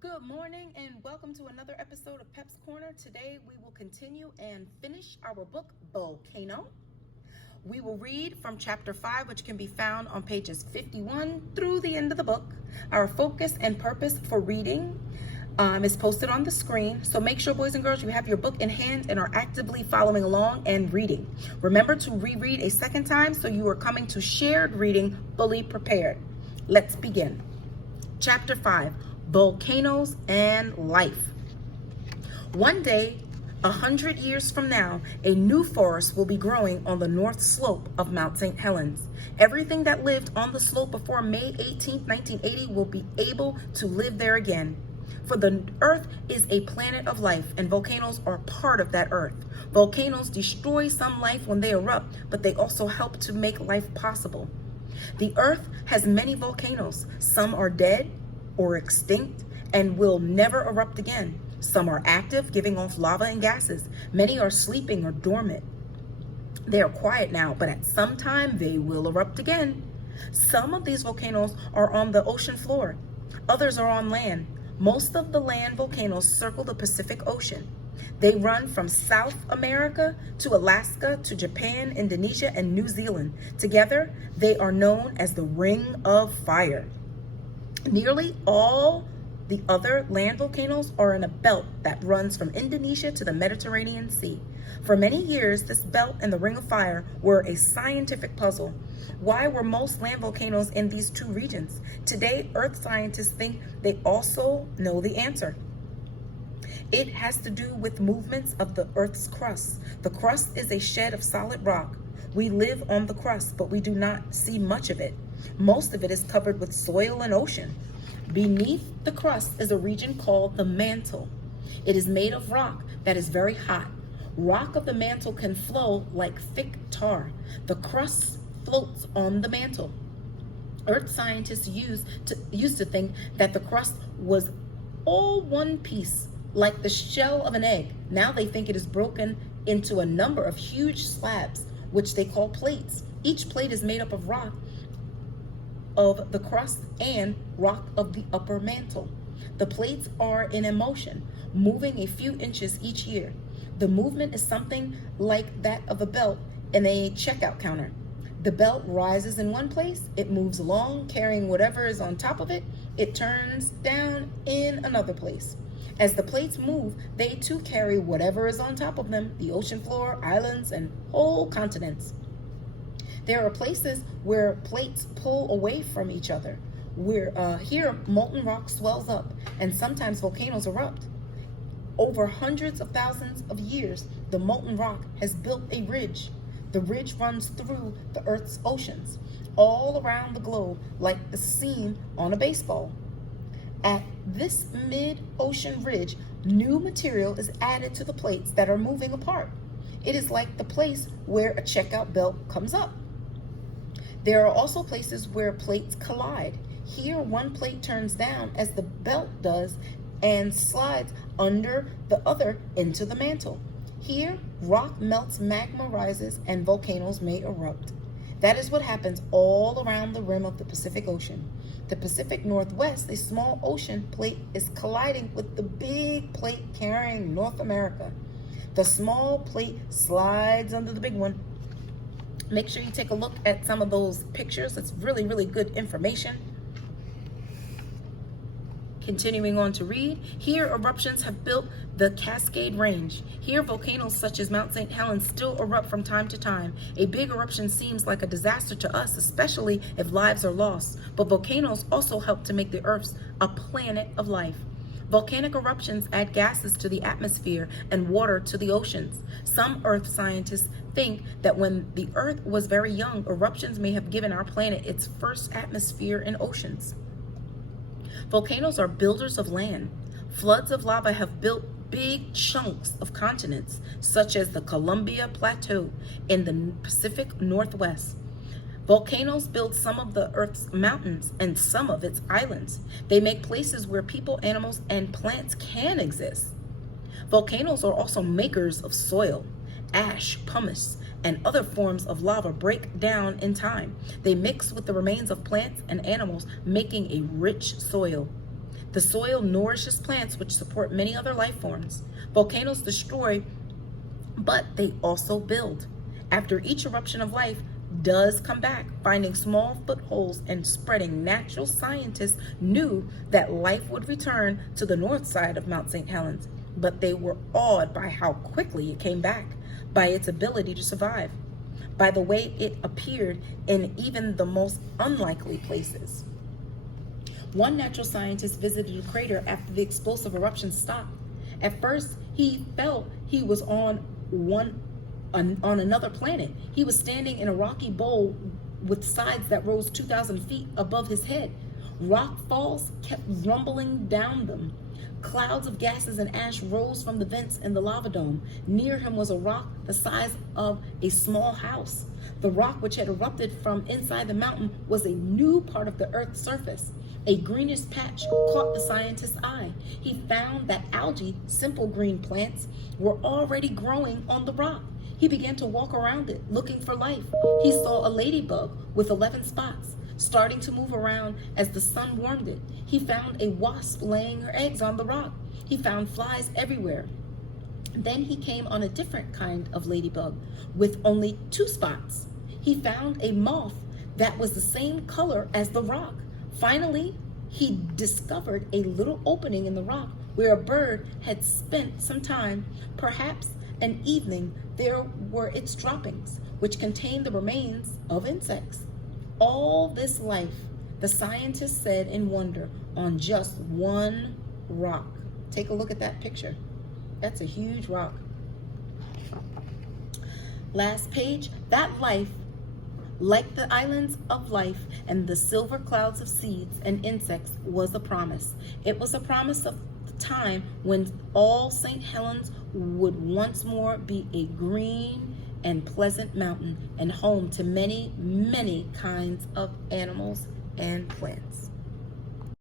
Good morning and welcome to another episode of Pep's Corner. Today we will continue and finish our book, Volcano. We will read from chapter 5, which can be found on pages 51 through the end of the book. Our focus and purpose for reading is posted on the screen. So make sure, boys and girls, you have your book in hand and are actively following along and reading. Remember to reread a second time so you are coming to shared reading fully prepared. Let's begin. Chapter 5. Volcanoes and life. One day, 100 years from now, a new forest will be growing on the north slope of Mount St. Helens. Everything that lived on the slope before May 18, 1980 will be able to live there again. For the Earth is a planet of life, and volcanoes are part of that Earth. Volcanoes destroy some life when they erupt, but they also help to make life possible. The Earth has many volcanoes. Some are dead or extinct and will never erupt again. Some are active, giving off lava and gases. Many are sleeping or dormant. They are quiet now, but at some time they will erupt again. Some of these volcanoes are on the ocean floor. Others are on land. Most of the land volcanoes circle the Pacific Ocean. They run from South America to Alaska to Japan, Indonesia, and New Zealand. Together, they are known as the Ring of Fire. Nearly all the other land volcanoes are in a belt that runs from Indonesia to the Mediterranean Sea. For many years, this belt and the Ring of Fire were a scientific puzzle. Why were most land volcanoes in these two regions? Today, Earth scientists think they also know the answer. It has to do with movements of the Earth's crust. The crust is a shed of solid rock. We live on the crust, but we do not see much of it. Most of it is covered with soil and ocean. Beneath the crust is a region called the mantle. It is made of rock that is very hot. Rock of the mantle can flow like thick tar. The crust floats on the mantle. Earth scientists used to think that the crust was all one piece, like the shell of an egg. Now they think it is broken into a number of huge slabs, which they call plates. Each plate is made up of rock of the crust and rock of the upper mantle. The plates are in motion, moving a few inches each year. The movement is something like that of a belt in a checkout counter. The belt rises in one place, it moves along, carrying whatever is on top of it. It turns down in another place. As the plates move, they too carry whatever is on top of them, the ocean floor, islands, and whole continents. There are places where plates pull away from each other. Here, molten rock swells up, and sometimes volcanoes erupt. Over hundreds of thousands of years, the molten rock has built a ridge. The ridge runs through the Earth's oceans, all around the globe, like the seam on a baseball. At this mid-ocean ridge, new material is added to the plates that are moving apart. It is like the place where a checkout belt comes up. There are also places where plates collide. Here, one plate turns down as the belt does and slides under the other into the mantle. Here, rock melts, magma rises, and volcanoes may erupt. That is what happens all around the rim of the Pacific Ocean. The Pacific Northwest, a small ocean plate, is colliding with the big plate carrying North America. The small plate slides under the big one. Make sure you take a look at some of those pictures. It's really, really good information. Continuing on to read, here eruptions have built the Cascade Range. Here volcanoes such as Mount St. Helens still erupt from time to time. A big eruption seems like a disaster to us, especially if lives are lost. But volcanoes also help to make the Earth a planet of life. Volcanic eruptions add gases to the atmosphere and water to the oceans. Some Earth scientists think that when the Earth was very young, eruptions may have given our planet its first atmosphere and oceans. Volcanoes are builders of land. Floods of lava have built big chunks of continents, such as the Columbia Plateau in the Pacific Northwest. Volcanoes build some of the Earth's mountains and some of its islands. They make places where people, animals, and plants can exist. Volcanoes are also makers of soil. Ash, pumice, and other forms of lava break down in time. They mix with the remains of plants and animals, making a rich soil. The soil nourishes plants which support many other life forms. Volcanoes destroy, but they also build. After each eruption of life does come back, finding small footholds and spreading, natural scientists knew that life would return to the north side of Mount St. Helens, but they were awed by how quickly it came back, by its ability to survive, by the way it appeared in even the most unlikely places. One natural scientist visited the crater after the explosive eruption stopped. At first, he felt he was on another planet. He was standing in a rocky bowl with sides that rose 2,000 feet above his head. Rock falls kept rumbling down them. Clouds of gases and ash rose from the vents in the lava dome. Near him was a rock the size of a small house. The rock, which had erupted from inside the mountain, was a new part of the Earth's surface. A greenish patch caught the scientist's eye. He found that algae, simple green plants, were already growing on the rock. He began to walk around it, looking for life. He saw a ladybug with 11 spots, starting to move around as the sun warmed it. He found a wasp laying her eggs on the rock. He found flies everywhere. Then he came on a different kind of ladybug with only 2 spots. He found a moth that was the same color as the rock. Finally, he discovered a little opening in the rock where a bird had spent some time, perhaps an evening. There were its droppings, which contained the remains of insects. All this life, the scientist said in wonder, on just one rock. Take a look at that picture. That's a huge rock. Last page. That life, like the islands of life and the silver clouds of seeds and insects, was a promise. It was a promise of the time when all St. Helens would once more be a green and pleasant mountain and home to many, many kinds of animals and plants.